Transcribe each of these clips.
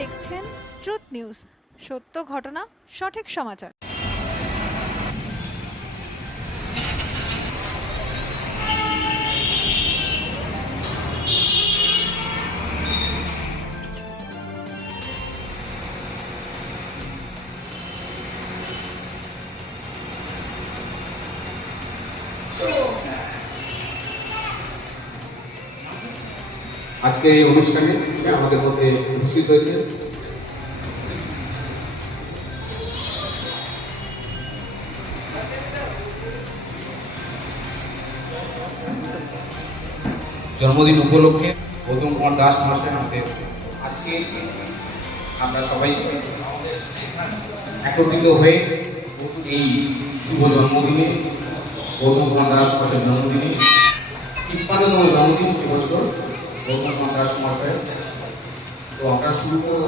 দেখছেন truth news. সত্য ঘটনা সঠিক সমাচার। আজকের এই অনুষ্ঠানে আমাদের মধ্যে উপস্থিত হয়েছে। জন্মদিন উপলক্ষে গৌতম কুমার দাস মহাশয় আমাদের আজকে আমরা সবাই একত্রিত হয়ে এই শুভ জন্মদিনে গৌতম কুমার দাস মহাশয়ের জন্মদিনে, তিপ্পান্নতম জন্মদিন, এবছর গৌতম কুমার দাস মহাশয় তো আমরা শুরু করব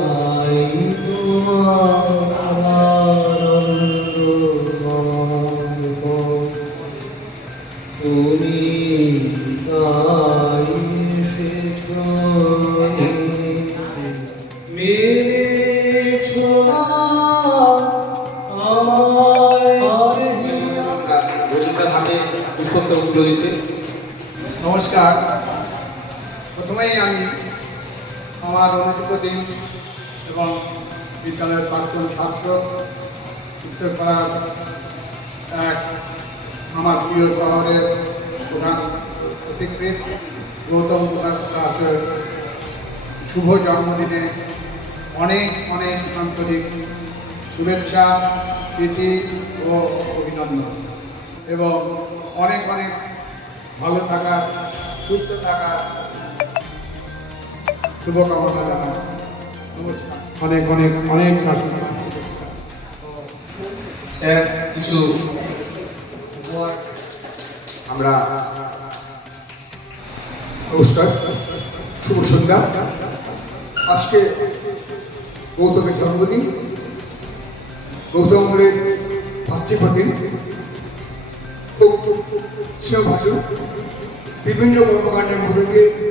প্রথমেই আমি আমার অনুযোগ্য এবং বিদ্যালয়ের প্রাক্তন ছাত্র উত্তরপাড়ার এক আমার প্রিয় শহরের প্রধান অতিথি, গৌতম কুমার দাসের শুভ জন্মদিনে অনেক অনেক আন্তরিক শুভেচ্ছা, প্রীতি ও অভিনন্দন। এবং অনেক অনেক ভালো থাকা সুস্থ থাকা শুভকামনা জানাই। অনেক অনেক অনেক স্যার, কিছু আমরা নমস্কার। শুভ সন্ধ্যা। আজকে গৌতমের জন্মদিন। গৌতমের ভাতৃপাটি খুব স্নেহভাষণ বিভিন্ন কর্মকাণ্ডের মধ্যে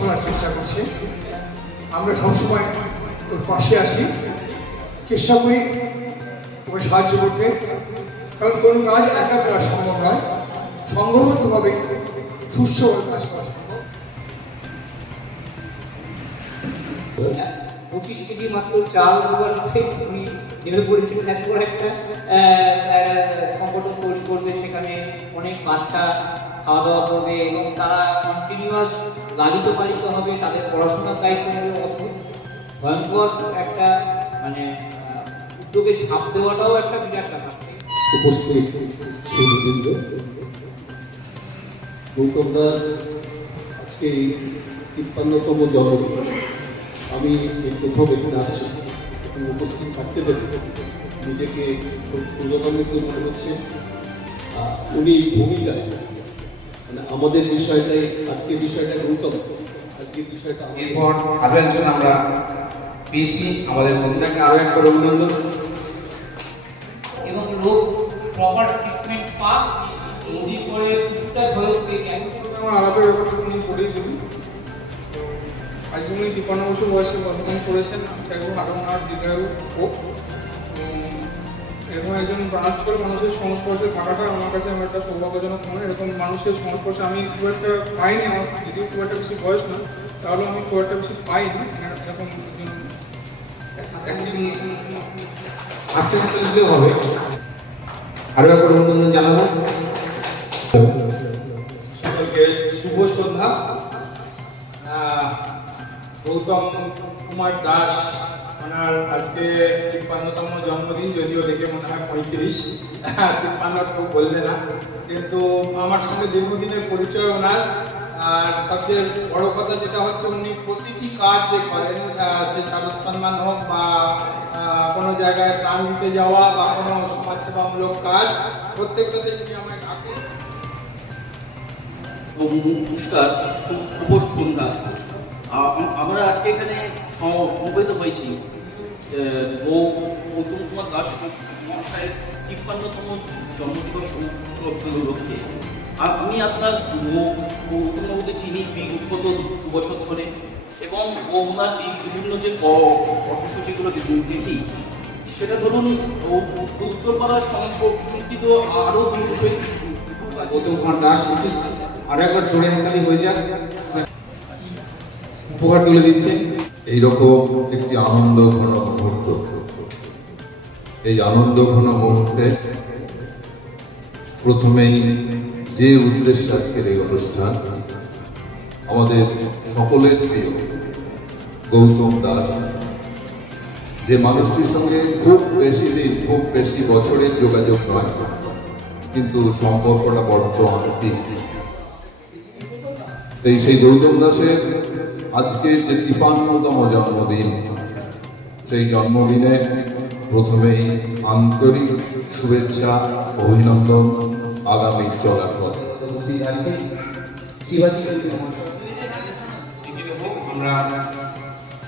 করার চেষ্টা করছে। আমরা সবসময় ওর পাশে আছি। চেষ্টা করি ওকে সাহায্য করতে। কারণ কোনো কাজ একা করা সম্ভব নয়। সংঘবদ্ধভাবে সুস্থভাবে কাজ করা পঁচিশ কেজি মাত্র চাল দেওয়ার পরে উনি পড়েছিলেন একেবারে একটা আহ, একটা সংগঠন তৈরি করবে সেখানে অনেক বাচ্চা খাওয়া দাওয়া করবে এবং তারা কন্টিনিউয়াস লালিত পালিত হবে, তাদের পড়াশোনার দায়িত্ব নেবে অদ্ভুত ভয়ঙ্কর একটা মানে উদ্যোগে ঝাঁপ দেওয়াটাও একটা বিরাট ব্যাপার। উপস্থিত আমি আসছি। উপস্থিত থাকতে নিজেকে মনে হচ্ছে। উনি ভূমিকায় মানে আমাদের বিষয়টাই আজকের বিষয়টা গৌতম আজকের বিষয়টা এরপর আরও একজন আমরা পেয়েছি আমাদের বন্ধুটাকে আরও একবার অভিনন্দন। এবং লোক প্রপার ট্রিটমেন্ট পাক যদি করে পেয়ে যায়। আমার আলাপের ব্যাপারটা উনি করেই দিবি। আজকে উনি তিপ্পান্ন বছর বয়সে কতক্ষণ করেছেন। আমি চাইব আরও ওনার দীর্ঘায়ু হোক। এরকম একজন প্রাণোচ্ছল মানুষের সংস্পর্শে থাকাটা আমার কাছে আমার একটা সৌভাগ্যজনক মনে হয়। এরকম মানুষের সংস্পর্শে আমি খুব একটা পাইনি আমার, যদিও খুব একটা বেশি বয়স না তাহলে আমি খুব একটা বেশি পাইনি। এরকম একজন আস্তে হবে। আরও একবার অভিনন্দন জানাব। সকলকে শুভ সন্ধ্যা। গৌতম কুমার দাস ওনার আজকে তিপ্পান্নতম জন্মদিন, যদিও দেখে মনে হয় পঁয়ত্রিশ তিপ্পান্ন কেউ বললে না। কিন্তু আমার সঙ্গে দীর্ঘদিনের পরিচয় ওনার আর সবচেয়ে বড় কথা যেটা হচ্ছে, উনি প্রতিটি কাজ যে করেন সে শারদ সম্মান হোক বা কোনো জায়গায় প্রাণ দিতে যাওয়া বা কোনো সমাজসেবামূলক কাজ প্রত্যেকটাতে যদি আমায় নমস্কার শুভ সন্ধ্যা। আ- আমরা আজকে এখানে সমবেত হয়েছি। গৌ- গৌতম কুমার দাস মহাশয়ের তিপ্পান্নতম জন্মদিবস উপলক্ষে আর আমি আপনার গৌ- গৌতম চিনি বিগত দু বছর ধরে এবং ওনার বিভিন্ন যে কর্মসূচিগুলো যে দেখি সেটা ধরুন উত্তরপাড়ার সংস্কৃত আরও গৌতম কুমার দাস আরও একবার জোরে হাততালি হয়ে যাক উপহার তুলে দিচ্ছেন এইরকম একটি আনন্দ ঘন মুহূর্ত। এই আনন্দ ঘন মুহূর্তে প্রথমেই যে উদ্দেশ্যে আজকের এই অনুষ্ঠান, আমাদের সকলের প্রিয় গৌতম দাস। যে মানুষটির সঙ্গে খুব বেশি দিন, খুব বেশি বছরের যোগাযোগ নয়, কিন্তু সম্পর্কটা বড্ড এই সেই গৌতম দাসের আজকে যে তিপান্নতম জন্মদিন, সেই জন্মদিনে প্রথমেই আন্তরিক শুভেচ্ছা অভিনন্দন আগামী চলার পথ। আমরা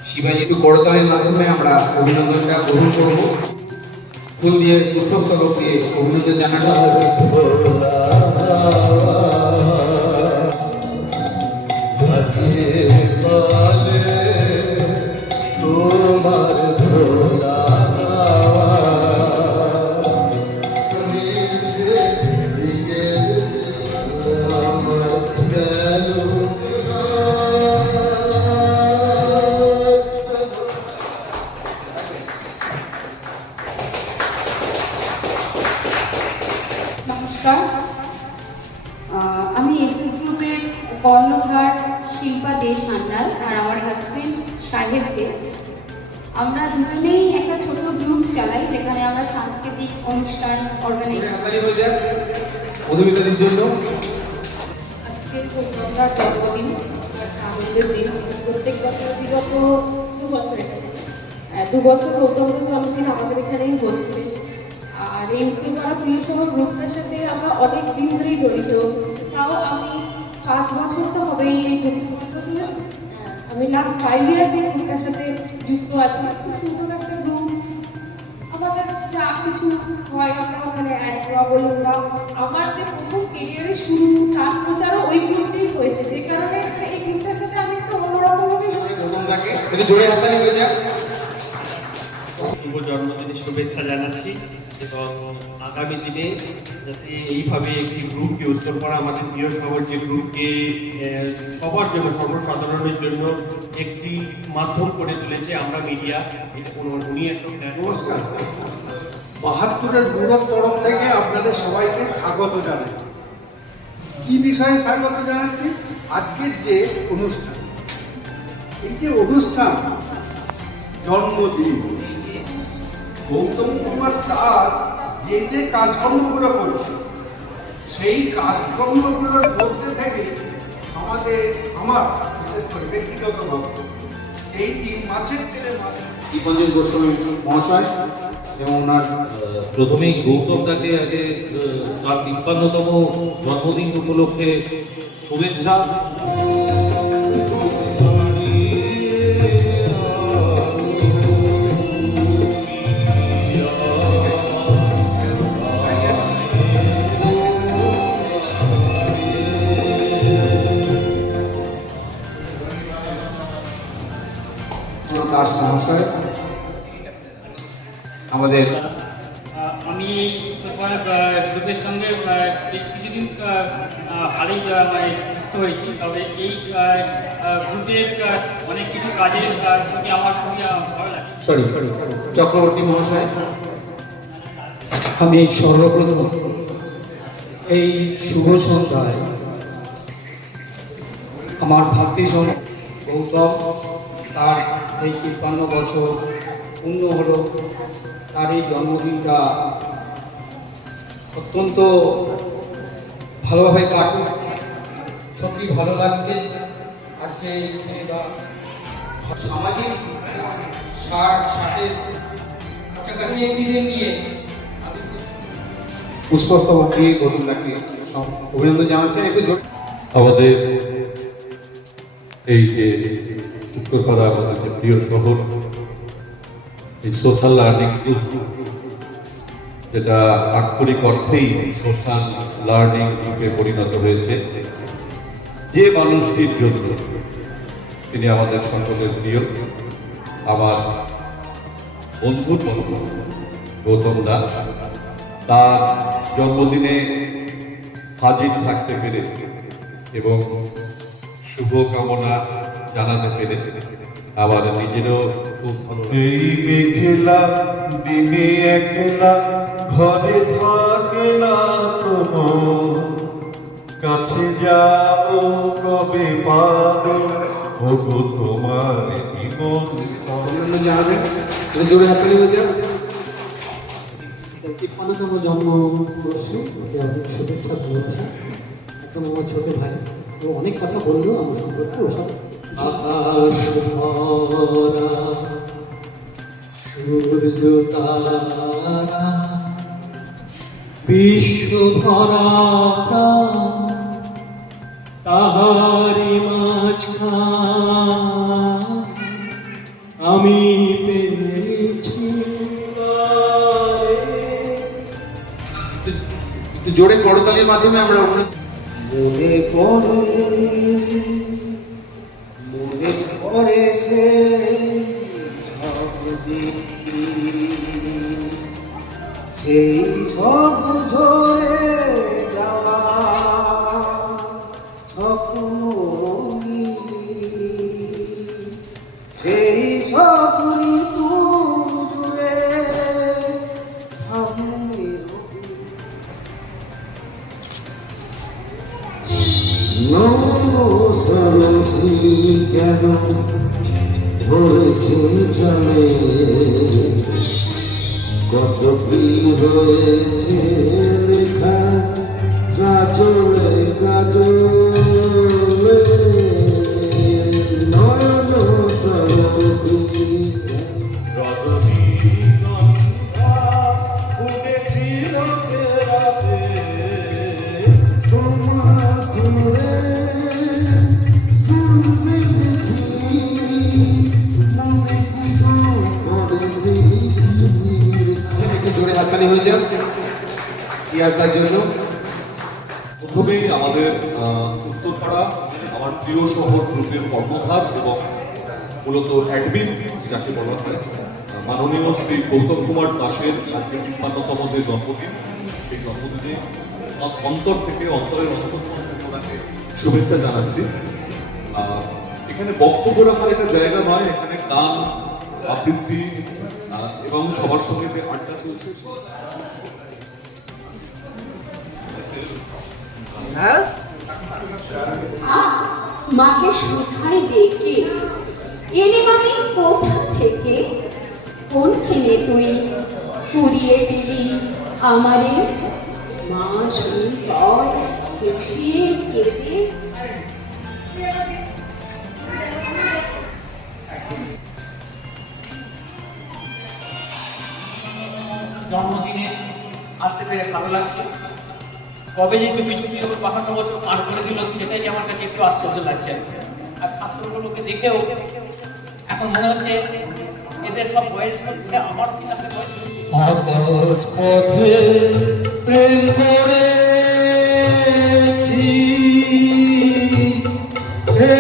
শিবাজি করতালির মাধ্যমে আমরা অভিনন্দনটা গ্রহণ করব ফুল দিয়ে পুষ্পস্তবক দিয়ে অভিনন্দন জানানো নমস্কার। আহ, আমি এসএস গ্রুপের কর্ণধার শিল্পা দে সান্যাল আর আমার হাজবেন্ড সাহেব দে আমরা দুজনেই একটা ছোট গ্রুপ চালাই যেখানে আমরা সাংস্কৃতিক অনুষ্ঠান অর্গানাইজ মধুমিতাদির জন্য। আজকে প্রোগ্রামটার জন্মদিন আনন্দের দিন। প্রত্যেক বছর বিগত দু বছর এখানে দু বছর গৌতমের জন্মদিন আমাদের এখানেই হচ্ছে। আর এই উত্তরপাড়া প্রিয় শহর গ্রুপটার সাথে আমরা অনেক দিন ধরেই জড়িত। তাও আমি পাঁচ বছর তো হবেই এই আমি লাস্ট ফাইভ ইয়ার্স এই গ্রুপটার সাথে যুক্ত আছি। আমরা যে প্রথম কেরিয়ারে শুরু ওই গ্রুপেই হয়েছে। যে কারণে এই গ্রুপটার সাথে আমি একটা অন্যরকমভাবে শুভ জন্মদিনের শুভেচ্ছা জানাচ্ছি। এবং আগামী দিনে যাতে এইভাবে একটি গ্রুপকে উত্তরপাড়া আমাদের প্রিয় শহর যে গ্রুপকে সবার জন্য সর্বসাধারণের জন্য একটি মাধ্যম করে তুলেছে আমরা মিডিয়া। এটা উনি নমস্কার। বাহাত্তরের ব্যুরোর তরফ থেকে আপনাদের সবাইকে স্বাগত জানাই। কি বিষয়ে স্বাগত জানাচ্ছি? আজকের যে অনুষ্ঠান, এই যে অনুষ্ঠান, জন্মদিন গৌতম কুমার দাস যে যে কাজকর্মগুলো করছে সেই কাজকর্মগুলোর মধ্যে থেকে আমাদের, আমার, বিশেষ করে ব্যক্তিগতভাবে সেই যে মাছের তেলে মাছ। দীপঞ্জন গোস্বামী মহাশয় এবং ওনার প্রথমেই গৌতম দাকে আগে তার তিপ্পান্নতম জন্মদিন উপলক্ষে শুভেচ্ছা। আমাদের আমি গ্রুপের সঙ্গে বেশ কিছুদিন আহ, মানে যুক্ত হয়েছি। তবে এই গ্রুপের অনেক কিছু কাজের প্রতি আমার খুবই ভালো লাগে। সরি। চক্রবর্তী মহাশয়। আমি সর্বপ্রথম এই শুভ সন্ধ্যায় আমার ভাতৃসম গৌতম তার এই তিপ্পান্ন বছর পূর্ণ হলো তার এই জন্মদিনটা অত্যন্ত ভালোভাবে কাটুক। সত্যি ভালো লাগছে। আজকে সামাজিক ষাট ষাটের কাছাকাছি একটি দিন নিয়ে পুষ্পস্তবক দিয়ে অভিনন্দন জানাচ্ছেন আমাদের এই যে উত্তরপাড়া আমাদের প্রিয় শহর এই সোশ্যাল লার্নিং যেটা আক্ষরিক অর্থেই সোশ্যাল লার্নিং গ্রুপে পরিণত হয়েছে। যে মানুষটির জন্য তিনি আমাদের সকলের প্রিয়, আমার বন্ধুর বন্ধু গৌতম দাস, তার জন্মদিনে হাজির থাকতে পেরে এবং শুভকামনা জানাতে পেরে আবার নিজেরও খুব ভালো এই মেঘেলা দিনে একলা ঘরে থাকে না তোমার কাছে যাব কবে পাবো? ওগো তোমার জীবন অভিনন্দন জানাবেন মানে জোরে হাততালি হয়ে যাবে তিপ্পান্নতম জন্মবর্ষে শুভেচ্ছা ভালোবাসা। একদম আমার ছোট ভাই ও অনেক কথা বলল আমার সম্পর্কে ওসব আকাশ ভরা সূর্য তারা বিশ্ব ভরা তাহারি মাঝখান আমি পেয়েছি জোরে করতালির মাধ্যমে আমরা মনে পড়ে। মনে পড়ে সব দিন সেই সব ঝরে ধরেছে জানে কত প্রিয় হয়েছে। হাততালি হয়ে যাক। ইয়ারটার জন্য? প্রথমেই আমাদের উত্তরপাড়া, আমার প্রিয় শহর গ্রুপের কর্ণধার এবং মূলত অ্যাডমিন, যাকে বলা হয়, মাননীয় শ্রী গৌতম কুমার দাসের আজকে তিপ্পান্নতম যে জন্মদিন, সেই জন্মদিনে অন্তর থেকে, অন্তরের ওনাকে শুভেচ্ছা জানাচ্ছি। এখানে বক্তব্য রাখার একটা জায়গা নয়, এখানে গান আবৃত্তি এবং সবার সঙ্গে যে আড্ডা চলছে মাকে কোথায় দেখে এলে মামি কোথা থেকে? কোনখানে তুই? ফুরিয়ে দিলি আমারে? মা খুশিয়ে কেঁদে জন্মদিনে আসতে পেরে ভালো লাগছে। কবে যে চুপি চুপি ওর বাহান্ন বছর পার করে দিল, সেটাই আমার কাছে একটু আশ্চর্য লাগছে। আর ছাত্রগুলোকে দেখেও এখন মনে হচ্ছে এদের সব বয়স হচ্ছে আমার কি তাহলে বয়স পথে প্রেম করেছি। হে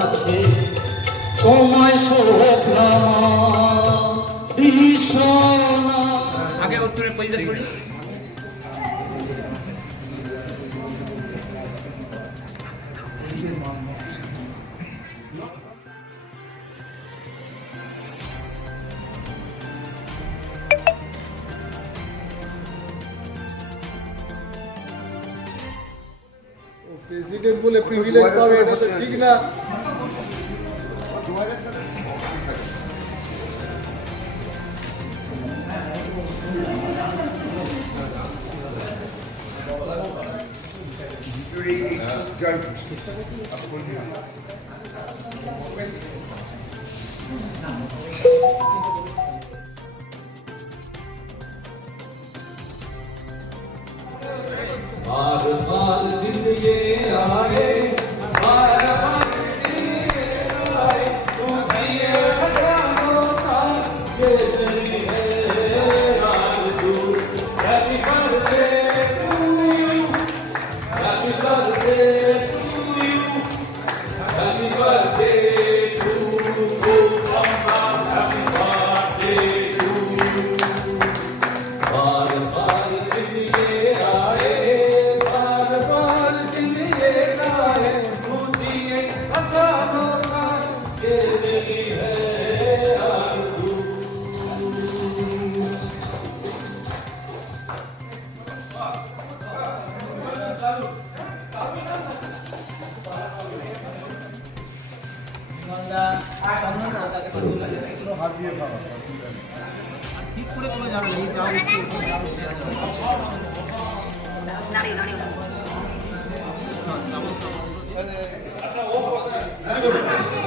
আছে। সময় শোভনামা ভীষণা আগে উত্তরের পরিচয় করি। প্রেসিডেন্ট বলে প্রিভিলেজ পাবে এটা তো ঠিক না बार yeah, তুমি